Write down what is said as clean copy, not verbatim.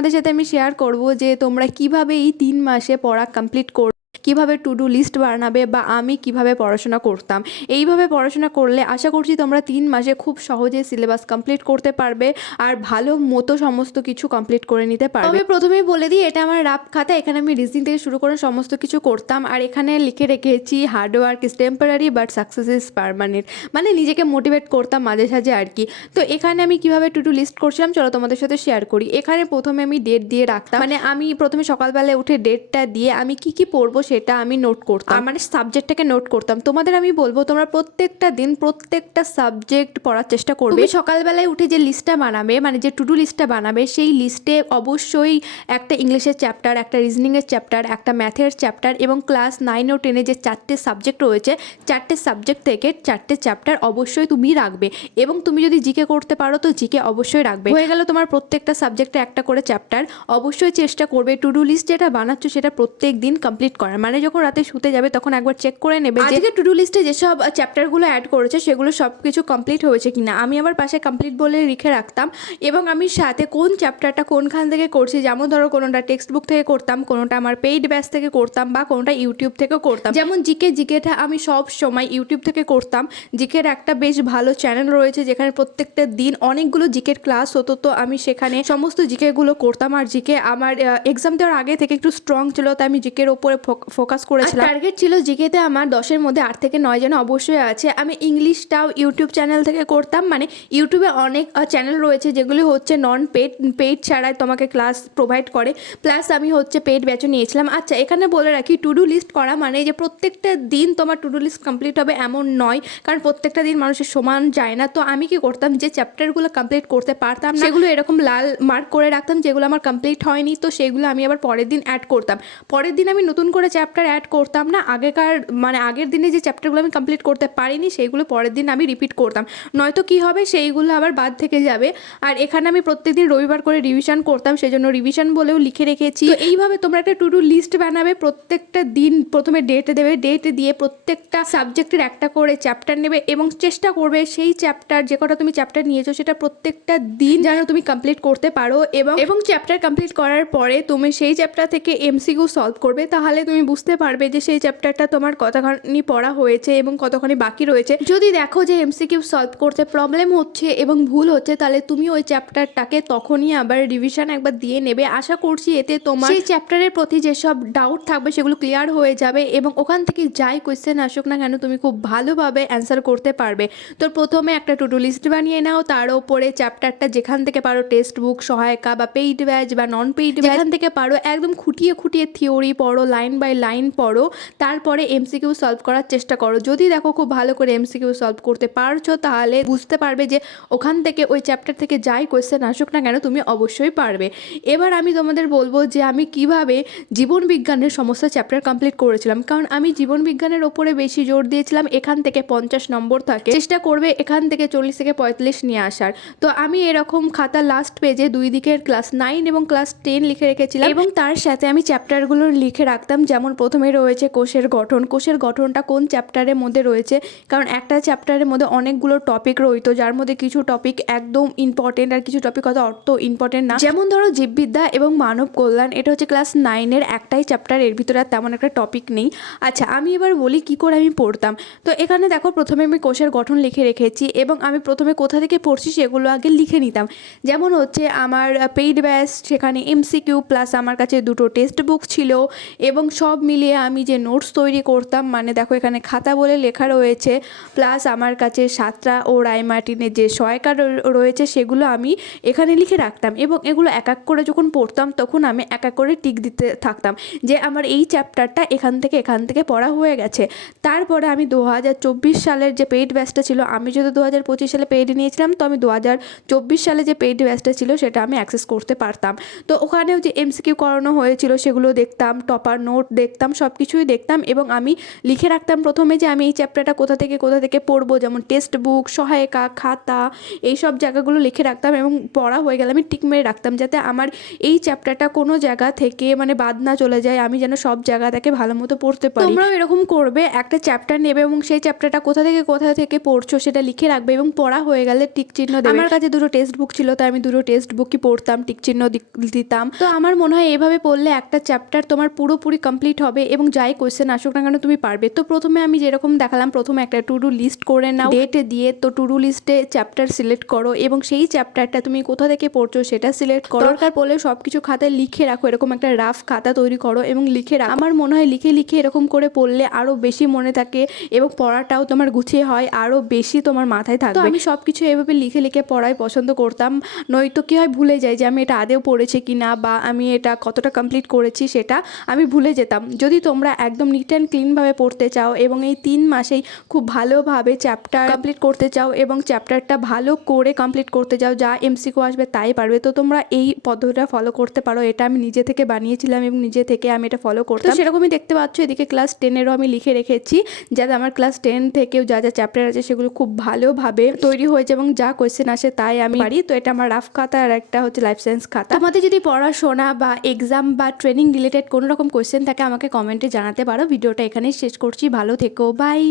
তোমাদের সাথে আমি শেয়ার করব যে তোমরা কিভাবে এই 3 মাসে পড়া কমপ্লিট করবে, কিভাবে টু ডু লিস্ট বানাবে বা আমি কিভাবে পড়াশোনা করতাম। এইভাবে পড়াশোনা করলে আশা করছি তোমরা 3 মাসে খুব সহজে সিলেবাস কমপ্লিট করতে পারবে আর ভালো মতো সমস্ত কিছু কমপ্লিট করে নিতে পারবে। তবে প্রথমেই বলে দিই, এটা আমার রাফ খাতা। এখানে আমি রিজনিং থেকে শুরু করে সমস্ত কিছু করতাম আর এখানে লিখে রেখেছি hard work is temporary but success is permanent, মানে নিজেকে মোটিভেট করতাম মাঝে সাঝে আর কি। তো এখানে আমি কিভাবে টু ডু লিস্ট করছিলাম চলো তোমাদের সাথে শেয়ার করি। এখানে প্রথমে আমি ডেট দিয়ে রাখতাম, মানে আমি প্রথমে সকালবেলায় উঠে ডেটটা দিয়ে আমি কি কি পড়বো সেটা আমি নোট করতাম, মানে সাবজেক্টটাকে নোট করতাম। তোমাদের আমি বলবো তোমরা প্রত্যেকটা দিন প্রত্যেকটা সাবজেক্ট পড়ার চেষ্টা করবে। তুমি সকালবেলায় উঠে যে লিস্টটা বানাবে, মানে যে টু ডু লিস্টটা বানাবে, সেই লিস্টে অবশ্যই একটা ইংলিশের চ্যাপ্টার, একটা রিজনিংয়ের চ্যাপ্টার, একটা ম্যাথের চ্যাপ্টার এবং ক্লাস 9 ও 10 যে 4টে সাবজেক্ট রয়েছে, 4টে সাবজেক্ট থেকে 4টে চ্যাপ্টার অবশ্যই তুমি রাখবে। এবং তুমি যদি জিকে করতে পারো তো জিকে অবশ্যই রাখবে। হয়ে গেল তোমার প্রত্যেকটা সাবজেক্টে একটা করে চ্যাপ্টার। অবশ্যই চেষ্টা করবে টু ডু লিস্ট যেটা বানাচ্ছ সেটা প্রত্যেক দিন কমপ্লিট করার, মানে যখন রাতে শুতে যাবে তখন একবার চেক করে নেবে যে আজকে টু ডু লিস্টে যেসব চ্যাপ্টারগুলো অ্যাড করেছে সেগুলো সব কিছু কমপ্লিট হয়েছে কিনা। আমি আবার পাশে কমপ্লিট বলে লিখে রাখতাম এবং আমি সাথে কোন চ্যাপ্টারটা কোনখান থেকে করছি, যেমন ধরো কোনোটা টেক্সট বুক থেকে করতাম, কোনোটা আমার পেইড ব্যাচ থেকে করতাম বা কোনোটা ইউটিউব থেকে করতাম। যেমন জিকেটা আমি সব সময় ইউটিউব থেকে করতাম। জিকের একটা বেশ ভালো চ্যানেল রয়েছে যেখানে প্রত্যেকটা দিন অনেকগুলো জিকের ক্লাস হতো, তো আমি সেখানে সমস্ত জিকেগুলো করতাম। আর জিকে আমার এক্সাম দেওয়ার আগে থেকে একটু স্ট্রং ছিল, তাই আমি জিকের ওপরে ফোকাস করেছিলাম। টার্গেট ছিল জিকেতে আমার 10-এর মধ্যে 8 থেকে 9 যেন অবশ্যই আছে। আমি ইংলিশটাও ইউটিউব চ্যানেল থেকে করতাম, মানে ইউটিউবে অনেক চ্যানেল রয়েছে যেগুলি হচ্ছে নন পেইড ছাড়াই তোমাকে ক্লাস প্রোভাইড করে, প্লাস আমি হচ্ছে পেইড ব্যাচও নিয়েছিলাম। আচ্ছা, এখানে বলে রাখি টু ডু লিস্ট করা মানে যে প্রত্যেকটা দিন তোমার টু ডু লিস্ট কমপ্লিট হবে এমন নয়, কারণ প্রত্যেকটা দিন মানুষের সমান যায় না। তো আমি কি করতাম, যে চ্যাপ্টারগুলো কমপ্লিট করতে পারতাম না সেগুলো এরকম লাল মার্ক করে রাখতাম, যেগুলো আমার কমপ্লিট হয়নি তো সেগুলো আমি আবার পরের দিন অ্যাড করতাম। পরের দিন আমি নতুন করে চ্যাপ্টার অ্যাড করতাম না, আগের দিনে যে চ্যাপ্টারগুলো আমি কমপ্লিট করতে পারিনি সেইগুলো পরের দিন আমি রিপিট করতাম, নয়তো কি হবে সেইগুলো আবার বাদ থেকে যাবে। আর এখানে আমি প্রত্যেকদিন রবিবার করে রিভিশন করতাম, সেজন্য রিভিশন বলেও লিখে রেখেছি। তো এইভাবে তোমরা একটা টু ডু লিস্ট বানাবে। প্রত্যেকটা দিন প্রথমে ডেট দেবে, ডেট দিয়ে প্রত্যেকটা সাবজেক্টের একটা করে চ্যাপ্টার নেবে এবং চেষ্টা করবে সেই চ্যাপ্টার, যে কটা তুমি চ্যাপ্টার নিয়েছো সেটা প্রত্যেকটা দিন যেন তুমি কমপ্লিট করতে পারো। এবং চ্যাপ্টার কমপ্লিট করার পরে তুমি সেই চ্যাপ্টার থেকে এমসিকিউ সলভ করবে, তাহলে তুমি বুঝতে পারবে যে সেই চ্যাপ্টারটা তোমার কতখানি পড়া হয়েছে এবং কতখানি বাকি রয়েছে। যদি দেখো যে এমসিকিউ সলভ করতে প্রবলেম হচ্ছে এবং ভুল হচ্ছে, তাহলে তুমি ওই চ্যাপ্টারটাকে তখনই আবার রিভিশন একবার দিয়ে নেবে। আশা করছি এতে তোমার সেই চ্যাপ্টারের প্রতি যেসব ডাউট থাকবে সেগুলো ক্লিয়ার হয়ে যাবে এবং ওখান থেকে যাই কোয়েশ্চেন আসুক না কেন তুমি খুব ভালোভাবে অ্যান্সার করতে পারবে। তো প্রথমে একটা টু ডু লিস্ট বানিয়ে নাও, তার ওপরে চ্যাপ্টারটা যেখান থেকে পারো, টেক্সট বুক, সহায়িকা বা পেইড ব্যাচ বা নন পেইড ব্যাচ, যেখান থেকে পারো একদম খুঁটিয়ে থিওরি পড়ো, লাইন বাই লাইন পড়ো, তারপরে এমসিকিউ সলভ করার চেষ্টা করো। যদি দেখো খুব ভালো করে এমসিকিউ সলভ করতে পারছো তাহলে বুঝতে পারবে যে ওখান থেকে ওই চ্যাপ্টার থেকে যাই কোয়েশ্চেন আসুক না কেন তুমি অবশ্যই পারবে। এবার আমি তোমাদের বলবো যে আমি কিভাবে জীবন বিজ্ঞানের সমস্ত চ্যাপ্টার কমপ্লিট করেছিলাম, কারণ আমি জীবন বিজ্ঞানের ওপরে বেশি জোর দিয়েছিলাম। এখান থেকে 50 নম্বর থাকে, চেষ্টা করবে এখান থেকে 40 থেকে 45 নিয়ে আসার। তো আমি এরকম খাতা লাস্ট পেজে দুই দিকের ক্লাস 9 এবং ক্লাস 10 লিখে রেখেছিলাম এবং তার সাথে আমি চ্যাপ্টারগুলো লিখে রাখতাম। যেমন প্রথমে রয়েছে কোষের গঠনটা কোন চ্যাপ্টারের মধ্যে রয়েছে, কারণ একটা চ্যাপ্টারের মধ্যে অনেকগুলো টপিক রইতো, যার মধ্যে কিছু টপিক একদম ইম্পর্টেন্ট আর কিছু টপিক হয়তো অত ইম্পর্টেন্ট না। যেমন ধরো জীববিদ্যা এবং মানব কল্যাণ, এটা হচ্ছে ক্লাস 9-এর একটাই চ্যাপ্টার, এর ভিতরে আর তেমন একটা টপিক নেই। আচ্ছা, আমি এবার বলি কি করে আমি পড়তাম। তো এখানে দেখো প্রথমে আমি কোষের গঠন লিখে রেখেছি এবং আমি প্রথমে কোথা থেকে পড়ছি সেগুলো আগে লিখে নিতাম। যেমন হচ্ছে আমার পেইড ব্যাচ, সেখানে এমসিকিউ প্লাস আমার কাছে দুটো টেক্সট বুক ছিল এবং সব মিলিয়ে আমি যে নোটস তৈরি করতাম, মানে দেখো এখানে খাতা বলে লেখা রয়েছে, প্লাস আমার কাছে সাতরা ও রায়মার্টিনের যে সহায়িকা রয়েছে সেগুলো আমি এখানে লিখে রাখতাম এবং এগুলো এক এক করে যখন পড়তাম তখন আমি এক এক করে টিক দিতে থাকতাম যে আমার এই চ্যাপ্টারটা এখান থেকে পড়া হয়ে গেছে। তারপরে আমি 2024 সালের যে পেইড ব্যাচটা ছিল, আমি যদি 2025 সালে পেইড নিয়েছিলাম তো আমি 2024 সালে যে পেইড ব্যাচটা ছিল সেটা আমি অ্যাক্সেস করতে পারতাম। তো ওখানেও যে এমসিকিউ করানো হয়েছিল সেগুলো দেখতাম, টপার নোট দেখতাম, সব কিছুই দেখতাম এবং আমি লিখে রাখতাম প্রথমে যে আমি এই চ্যাপ্টারটা কোথা থেকে পড়বো, যেমন টেক্সট বুক, সহায়িকা, খাতা, এই সব জায়গাগুলো লিখে রাখতাম এবং পড়া হয়ে গেলে আমি টিক মেরে রাখতাম, যাতে আমার এই চ্যাপ্টারটা কোনো জায়গা থেকে মানে বাদ না চলে যায়, আমি যেন সব জায়গা থেকে ভালো মতো পড়তে পারি। তোমরাও এরকম করবে, একটা চ্যাপ্টার নেবে এবং সেই চ্যাপ্টারটা কোথা থেকে পড়ছো সেটা লিখে রাখবে এবং পড়া হয়ে গেলে টিক চিহ্ন দেবে। আমার কাছে দুটো টেক্সট বুক ছিল, তাই আমি দুটো টেক্সট বুকই পড়তাম, টিক চিহ্ন দিতাম। তো আমার মনে হয় এভাবে পড়লে একটা চ্যাপ্টার তোমার পুরোপুরি কমপ্লিট হবে এবং যাই কোয়েশ্চেন আসুক না কেন তুমি পারবে। তো প্রথমে আমি যেরকম দেখালাম, প্রথমে একটা টু ডু লিস্ট করে নাও ডেট দিয়ে, তো টু ডু লিস্টে চ্যাপ্টার সিলেক্ট করো এবং সেই চ্যাপ্টারটা তুমি কোথা থেকে পড়ছো সেটা সিলেক্ট করো। দরকার পড়লে সব কিছু খাতায় লিখে রাখো, এরকম একটা রাফ খাতা তৈরি করো এবং লিখে রাখো। আমার মনে হয় লিখে এরকম করে পড়লে আরও বেশি মনে থাকে এবং পড়াটাও তোমার গুছিয়ে হয়, আরও বেশি তোমার মাথায় থাকবে। তো আমি সব কিছু এভাবে লিখে পড়াই পছন্দ করতাম, নয়তো কি হয় ভুলে যাই যে আমি এটা আদেও পড়েছি কি না বা আমি এটা কতটা কমপ্লিট করেছি সেটা আমি ভুলে যেতাম। যদি তোমরা একদম নিট অ্যান্ড ক্লিনভাবে পড়তে চাও এবং এই 3 মাসেই খুব ভালোভাবে চ্যাপ্টার কমপ্লিট করতে চাও এবং চ্যাপ্টারটা ভালো করে কমপ্লিট করতে চাও, যা এমসিকিউ আসবে তাই পারবে, তো তোমরা এই পদ্ধতিটা ফলো করতে পারো। এটা আমি নিজে থেকে বানিয়েছিলাম এবং নিজে থেকে আমি এটা ফলো করতাম। সেরকমই দেখতে পাচ্ছ এদিকে ক্লাস 10-এরও আমি লিখে রেখেছি, যাতে আমার ক্লাস 10 থেকেও যা চ্যাপ্টার আছে সেগুলো খুব ভালোভাবে তৈরি হয়েছে এবং যা কোয়েশ্চেন আসে তাই আমি পারি। তো এটা আমার রাফ খাতা আর একটা হচ্ছে লাইফ সায়েন্স খাতা। তোমাদের যদি পড়াশোনা বা এক্সাম বা ট্রেনিং রিলেটেড কোনো রকম কোয়েশ্চেন থাকে আমাকে কমেন্টে জানাতে পারো। ভিডিওটা এখানেই শেষ করছি, ভালো থেকো, বাই।